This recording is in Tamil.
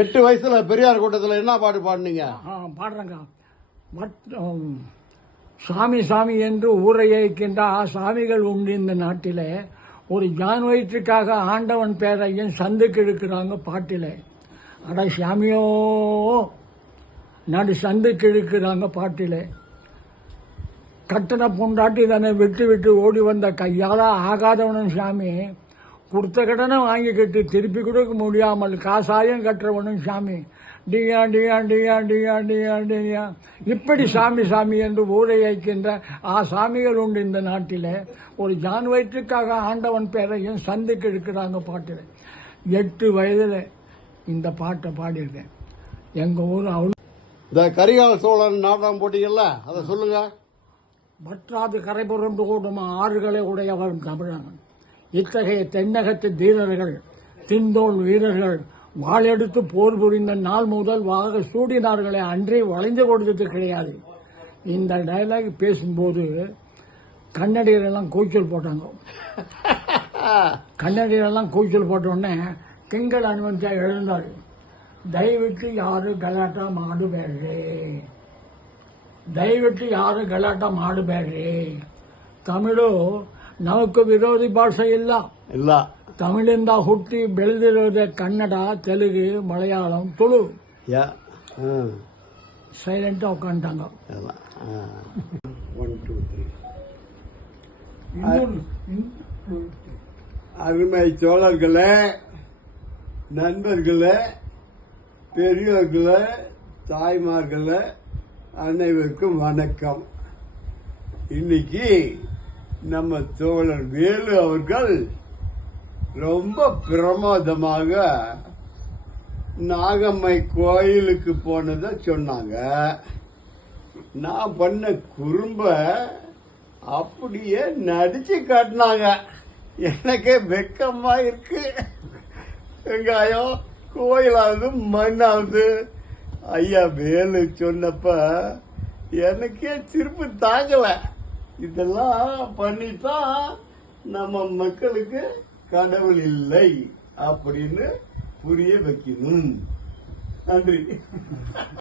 8 வயசுல பெரியார் கூட்டத்தில் என்ன பாட்டு பாடுனீங்க? பாடுறேங்க. சாமி சாமி என்று ஊரை அழைக்கின்ற சாமிகள் உண்டு இந்த நாட்டிலே. ஒரு ஜான் வயிற்றுக்காக ஆண்டவன் பேரையும் சந்துக்கு இழுக்கிறாங்க பாட்டிலே. அட சாமியோ நடு சந்துக்கு இழுக்கிறாங்க பாட்டிலே. கட்டண பொண்டாட்டி தானே விட்டு விட்டு ஓடி வந்த கையால ஆகாதவனும் சாமி, கொடுத்த கடனை வாங்கிக்கிட்டு திருப்பி கொடுக்க முடியாமல் காசாயம் கட்டுறவனும் சாமி. டியா டியா டியா டியா டியா டியா இப்படி சாமி சாமி என்று ஊரை வைக்கின்ற சாமிகள் உண்டு இந்த நாட்டில். ஒரு ஜான் வயிற்றுக்காக ஆண்டவன் பேரையும் சந்துக்கு எடுக்கிறாங்க பாட்டில். 8 வயதில் இந்த பாட்டை பாடியிருக்கேன். எங்கள் ஊர் இந்த கரிகால சோழன் நாடகம் போட்டீங்கல்ல, அதை சொல்லுங்க. வற்றாது கரை புரண்டு ஓடும் ஆறுகளை உடையவர் தமிழன். இத்தகைய தென்னகத்து தீரர்கள் திந்தோல் வீரர்கள் வாளெடுத்து போர் புரிந்த நாள் முதல் வாக சூடினார்களே அன்றே வளைந்து கொடுத்தது கிடையாது. இந்த டைலாக் பேசும்போது கன்னடியரெல்லாம் கூச்சல் போட்டாங்க. கன்னடியரெல்லாம் கூச்சல் போட்ட உடனே திங்கள் அனுமதிச்சா எழுந்தார். தயவிட்டு யாரு கலாட்டா மாடுபேரே, ದಯವಿಟ್ಟು ಯಾರು ಗಲಾಟ ಮಾಡಬೇಡ್ರಿ. ತಮಿಳು ನಮಗೂ ವಿರೋಧಿ ಭಾಷೆ ಇಲ್ಲ. ತಮಿಳಿಂದ ಹುಟ್ಟಿ ಬೆಳೆದಿರೋದೇ ಕನ್ನಡ, ತೆಲುಗು, ಮಲಯಾಳಂ, ತುಳು. சைலண்டா உட்காந்துட்டாங்க. அருமை தோழர்களே, நண்பர்களே, பெரியோர்களே, தாய்மார்களே, அனைவருக்கும் வணக்கம். இன்னைக்கு நம்ம தோழர் வேலு அவர்கள் ரொம்ப பிரமாதமாக நாகம்மை கோயிலுக்கு போனதை சொன்னாங்க. நான் பண்ண குறும்ப அப்படியே நடிச்சு காட்டினாங்க. எனக்கே வெக்கமா இருக்கு. வெங்காயம் கோயிலாவது மண்ணாவது ஐயா வேலு சொன்னப்ப எனக்கே திருப்பி தாங்கல. இதெல்லாம் பண்ணித்தான் நம்ம மக்களுக்கு கடவுள் இல்லை அப்படின்னு புரிய வைக்கணும். நன்றி.